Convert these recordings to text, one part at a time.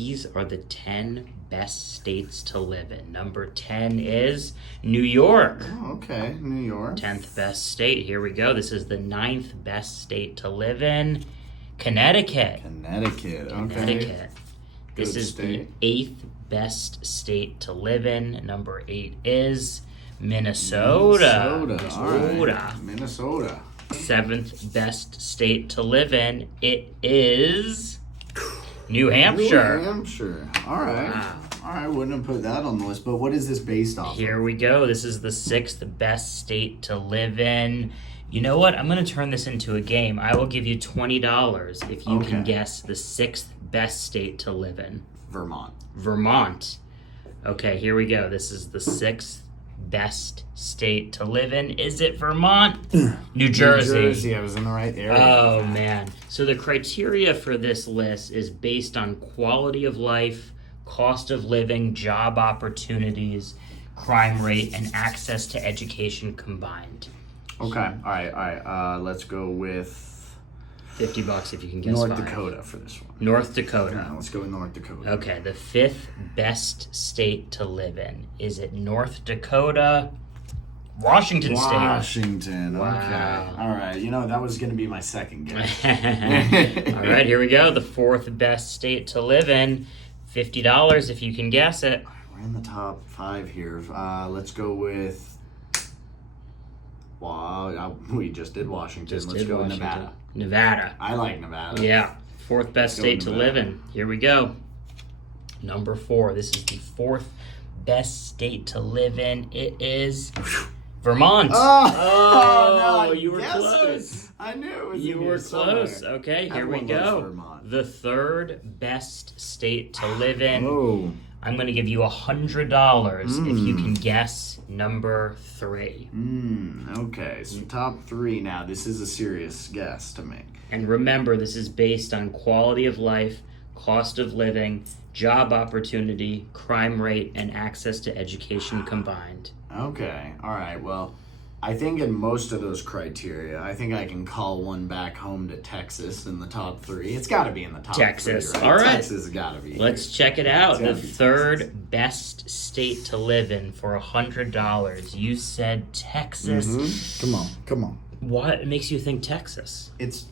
These are the 10 best states to live in. Number 10 is New York. Oh, okay, New York. 10th best state. Here we go. This is the 9th best state to live in. Connecticut. Connecticut, okay. Connecticut. Good This is state. the 8th best state to live in. Number 8 is Minnesota. Minnesota. Minnesota. 7th best state to live in. It is New Hampshire. New Hampshire. All right. Wow. All right, wouldn't have put that on the list, but what is this based off Here we go. This is the 6th best state to live in. You know what? I'm going to turn this into a game. I will give you $20 if you can Okay. guess the 6th best state to live in. Vermont. Vermont. Okay, here we go. This is the 6th best state to live in. Is it Vermont? New Jersey. New Jersey, I was in the right area. Oh, man. So the criteria for this list is based on quality of life, cost of living, job opportunities, crime rate, and access to education combined. Okay, all right. Let's go with $50 if you can guess North 5. Dakota for this one. North Dakota. Yeah, let's go with North Dakota. Okay, the 5th best state to live in. Is it North Dakota? Washington State. Washington, Wow. okay. All right, you know, that was going to be my second guess. All right, here we go. The 4th best state to live in. $50 if you can guess it. We're in the top 5 here. Let's go with... Wow, we just did Washington. Let's go with Nevada. Nevada. I like Nevada. Yeah, 4th best Let's go state to Nevada. live in. Here we go. Number 4. This is the 4th best state to live in. It is Vermont. Oh, no, I you were guessed close. it. I knew it was You in here were close. somewhere. Okay, here we Everyone loves go. Vermont. The 3rd best state to live in. Oh. I'm going to give you $100 if you can guess number 3. Okay, so top 3 now. This is a serious guess to make. And remember, this is based on quality of life, cost of living, job opportunity, crime rate, and access to education combined. Okay, all right. Well, I think in most of those criteria, I think I can call one back home to Texas in the top 3. It's got to be in the top Texas, 3, right? all right. Texas has got to be. Let's check it out. The It's gotta be 3rd best state to live in for $100. You said Texas. Come on. What makes you think Texas? It's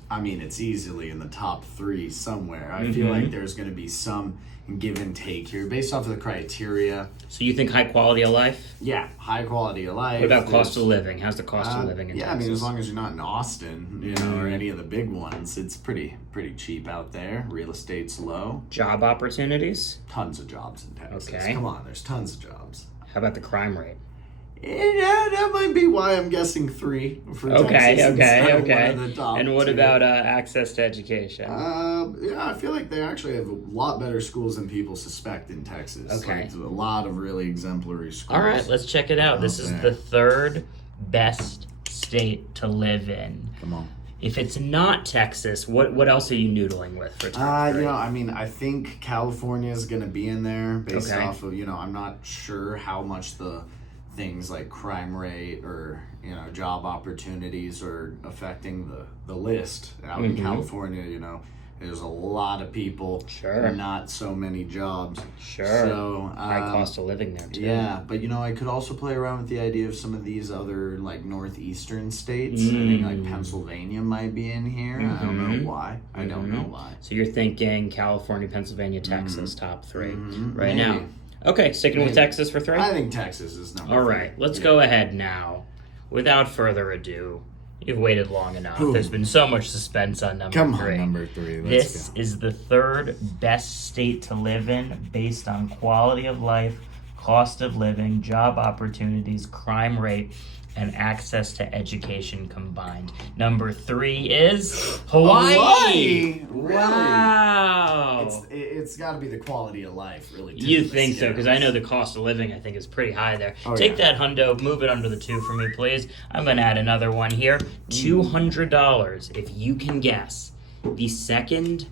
easily in the top 3 somewhere. I feel like there's going to be some give and take here based off of the criteria. So you think high quality of life? Yeah, high quality of life. What about cost of living? How's the cost of living in yeah, Texas? as long as you're not in Austin, or any of the big ones, it's pretty cheap out there. Real estate's low. Job opportunities? Tons of jobs in Texas. Okay. Come on, there's tons of jobs. How about the crime rate? Yeah, that might be why I'm guessing 3 for Texas. Okay. instead of one of the top And what 2. about access to education? Yeah, I feel like they actually have a lot better schools than people suspect in Texas. Okay. Like, a lot of really exemplary schools. All right, let's check it out. This is Okay. the 3rd best state to live in. Come on. If it's not Texas, what else are you noodling with for top 3? I think California is going to be in there based Okay. off of, I'm not sure how much the things like crime rate or, job opportunities are affecting the list. Out in California, there's a lot of people, Sure. not so many jobs. Sure. So, High cost of living there, too. yeah, but I could also play around with the idea of some of these other like northeastern states. I think like Pennsylvania might be in here. I don't know why. I don't know why. So you're thinking California, Pennsylvania, Texas, top 3 right Maybe. now. Okay, sticking with Maybe. Texas for 3? I think Texas is number All 3. right, let's go ahead now. Without further ado, you've waited long enough. Ooh. There's been so much suspense on number Come 3. on, number 3. Let's This go. is the 3rd best state to live in based on quality of life, cost of living, job opportunities, crime rate, and access to education combined. Number 3 is Hawaii. Hawaii? Really? Wow. It's got to be the quality of life, really. You think so? Because I know the cost of living, I think, is pretty high there. Oh, Take yeah. that hundo, move it under the 2 for me, please. I'm going to add another one here. $200 if you can guess the 2nd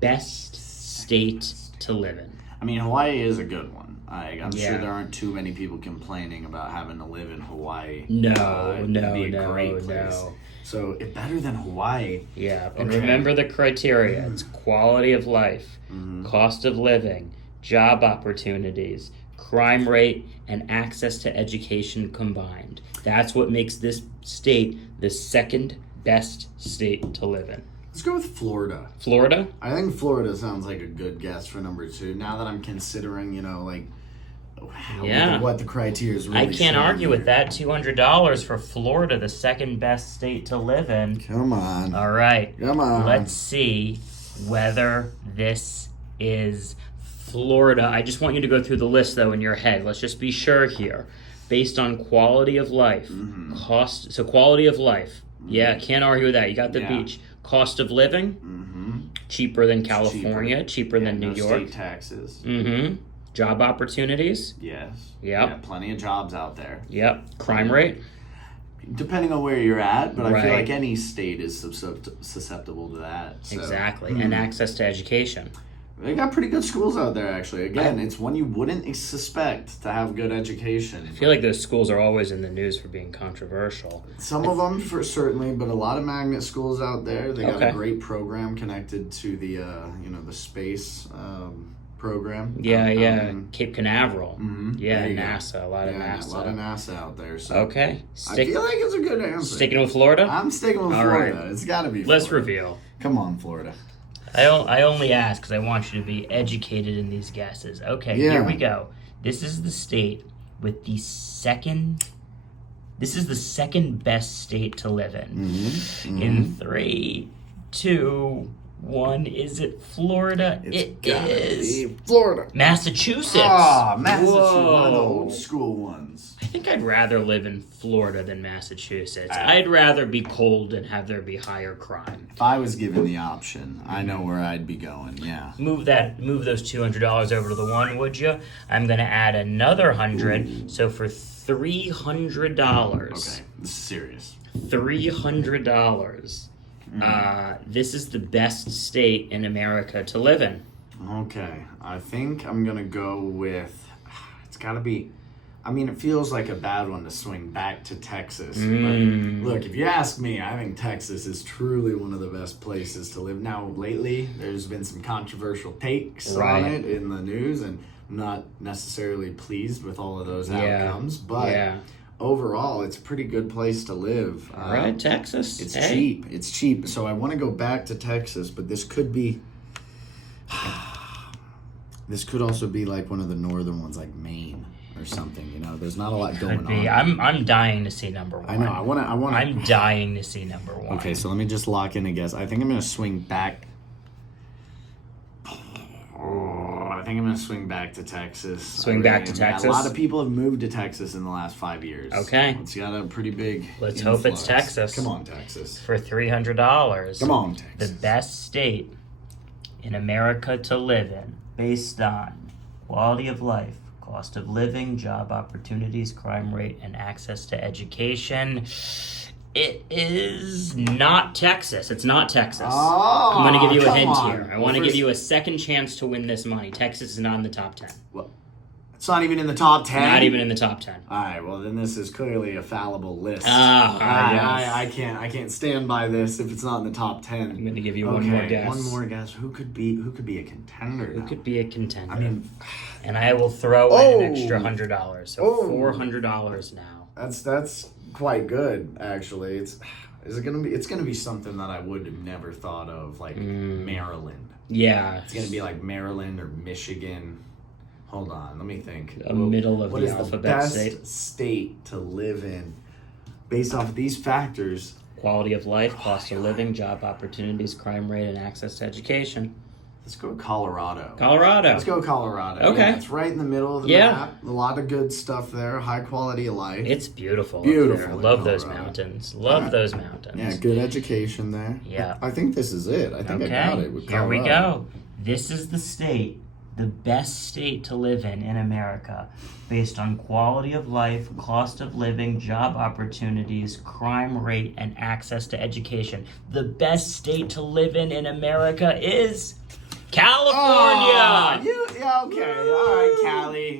best state to live in. Hawaii is a good one. I'm Yeah. sure there aren't too many people complaining about having to live in Hawaii. No, It'd no, be a no, great place. no. So it's better than Hawaii. Yeah, and Okay. remember the criteria. It's quality of life, cost of living, job opportunities, crime rate, and access to education combined. That's what makes this state the second best state to live in. Let's go with Florida. Florida? I think Florida sounds like a good guess for number 2. Now that I'm considering, what the criteria is really I can't saying argue with here. that. $200 for Florida, the second best state to live in. Come on. All right. Come on. Let's see whether this is Florida. I just want you to go through the list, though, in your head. Let's just be sure here. Based on quality of life, cost. So quality of life. Yeah, can't argue with that. You got the beach. Cost of living, cheaper than California, cheaper than New York. State taxes. Job opportunities. Yes. Yep. Yeah, plenty of jobs out there. Yep. Crime rate. Depending on where you're at, but I feel Right. like any state is susceptible to that. So. Exactly. And access to education. They got pretty good schools out there, actually. Again, it's one you wouldn't suspect to have good education. I feel like those schools are always in the news for being controversial. Some of them, for certainly, but a lot of magnet schools out there. They got Okay. a great program connected to the, the space program. Yeah. Cape Canaveral. Yeah, There you go. NASA. A lot of Yeah, NASA. a lot of NASA out there. So Okay. I feel like it's a good answer. Sticking with Florida? I'm sticking with All Florida. right. It's got to be. Let's Florida. reveal. Come on, Florida. I only ask because I want you to be educated in these guesses. Okay, Yeah. here we go. This is the state with the second. This is the second best state to live in. In 3, 2, 1. Is it Florida? It gotta is. be Florida. Massachusetts. Ah, Massachusetts, Whoa. one of the old school ones. I think I'd rather live in Florida than Massachusetts. I'd rather be cold and have there be higher crime. If I was given the option, I know where I'd be going. Yeah. Move those $200 over to the one, would you? I'm gonna add another 100. So for $300. Okay, this is serious. $300. This is the best state in America to live in. Okay, I think I'm gonna go with. It's gotta be. I mean, it feels like a bad one to swing back to Texas. But look, if you ask me, I think Texas is truly one of the best places to live. Now, lately, there's been some controversial takes on it in the news, and I'm not necessarily pleased with all of those outcomes. But overall, it's a pretty good place to live. All right, Texas. It's cheap. It's cheap. So I want to go back to Texas, but this could be. This could also be like one of the northern ones, like Maine or something. There's not a lot going on. I'm dying to see number 1. I know. I want to. I'm dying to see number 1. Okay, so let me just lock in a guess. I think I'm going to swing back. I think I'm going to swing back to Texas. Swing back to Texas? A lot of people have moved to Texas in the last 5 years. Okay. It's got a pretty big. Let's hope it's influx. Texas. Come on, Texas. For $300. Come on, The Texas. best state in America to live in based on quality of life, cost of living, job opportunities, crime rate, and access to education. It is not Texas. It's not Texas. Oh, I'm going to give you a come hint on. here. I want to give you a second chance to win this money. Texas is not in the top 10. Well, it's not even in the top 10. Not even in the top 10. All right. Well, then this is clearly a fallible list. Yes. I can't stand by this if it's not in the top 10. I'm going to give you one more guess. One more guess. Who could be a contender? Who could be a contender? I mean, and I will throw in an extra $100. So $400 now. that's quite good actually. It's gonna be something that I would have never thought of, like Maryland. Yeah. It's gonna be like Maryland or Michigan. Hold on, let me think. Middle of what the is alphabet the best state to live in based off of these factors? Quality of life, cost of living, job opportunities, crime rate, and access to education. Let's go Colorado. Colorado. Let's go Colorado. Okay. Yeah, it's right in the middle of the map. A lot of good stuff there. High quality of life. It's beautiful. Beautiful Up there. in Love those Colorado. mountains. Love those mountains. Yeah, good education there. Yeah. I think this is it. I think I got it with Here we Colorado. go. This is the state, the best state to live in America, based on quality of life, cost of living, job opportunities, crime rate, and access to education. The best state to live in America is California. Okay. All right, Cali.